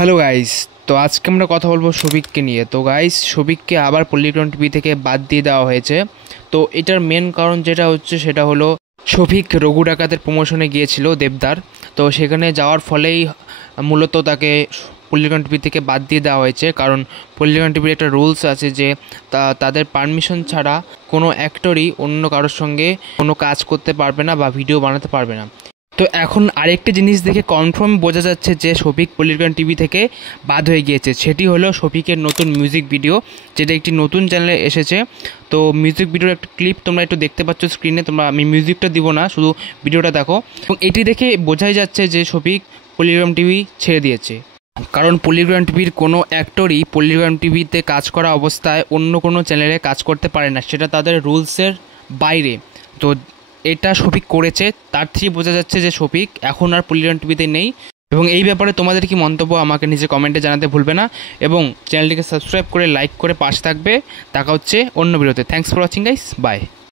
Hello guys, তো আজকে আমরা কথা বলবো শফিককে নিয়ে। তো গাইস, শফিককে আবার পল্লিগ্রাম টিভি থেকে বাদ দিয়ে দেওয়া হয়েছে। তো এটার মেন কারণ যেটা হচ্ছে সেটা হলো শফিক রঘু ডাকাতের প্রমোশনে গিয়েছিল দেবদার। তো সেখানে যাওয়ার ফলেই মূলত তাকে পল্লিগ্রাম টিভি থেকে বাদ দিয়ে দেওয়া হয়েছে। কারণ পল্লিগ্রাম টিভির একটা রুলস আছে যে তাদের পারমিশন ছাড়া কোনো অ্যাক্টরই অন্য কারোর সঙ্গে কোনো কাজ করতে পারবে না বা ভিডিও বানাতে পারবে না। তো এখন আরেকটি জিনিস দেখে কনফার্ম বোঝা যাচ্ছে যে শফিক পল্লিগ্রাম টিভি থেকে বাদ হয়ে গিয়েছে। সেটি হলো শফিকের নতুন মিউজিক ভিডিও, যেটা একটি নতুন চ্যানেলে এসেছে। তো মিউজিক ভিডিওর একটা ক্লিপ তোমরা একটু দেখতে পাচ্ছ স্ক্রিনে। আমি মিউজিকটা দিব না, শুধু ভিডিওটা দেখো। এবং এটি দেখে বোঝাই যাচ্ছে যে শফিক পল্লিগ্রাম টিভি ছেড়ে দিয়েছে। কারণ পল্লিগ্রাম টিভির কোনো অ্যাক্টরই পল্লিগ্রাম টিভিতে কাজ করা অবস্থায় অন্য কোনো চ্যানেলে কাজ করতে পারে না, সেটা তাদের রুলসের বাইরে। তো এটা শফিক করেছে, তার থেকে বোঝা যাচ্ছে যে শফিক এখন আর পল্লিগ্রাম টিভিতে নেই। এবং এই ব্যাপারে তোমাদের কি মন্তব্য আমাকে নিচে কমেন্টে জানাতে ভুলবে না। এবং চ্যানেলটিকে সাবস্ক্রাইব করে লাইক করে পাশে থাকবে। দেখা হচ্ছে অন্য ভিডিওতে। Thanks for watching guys, by.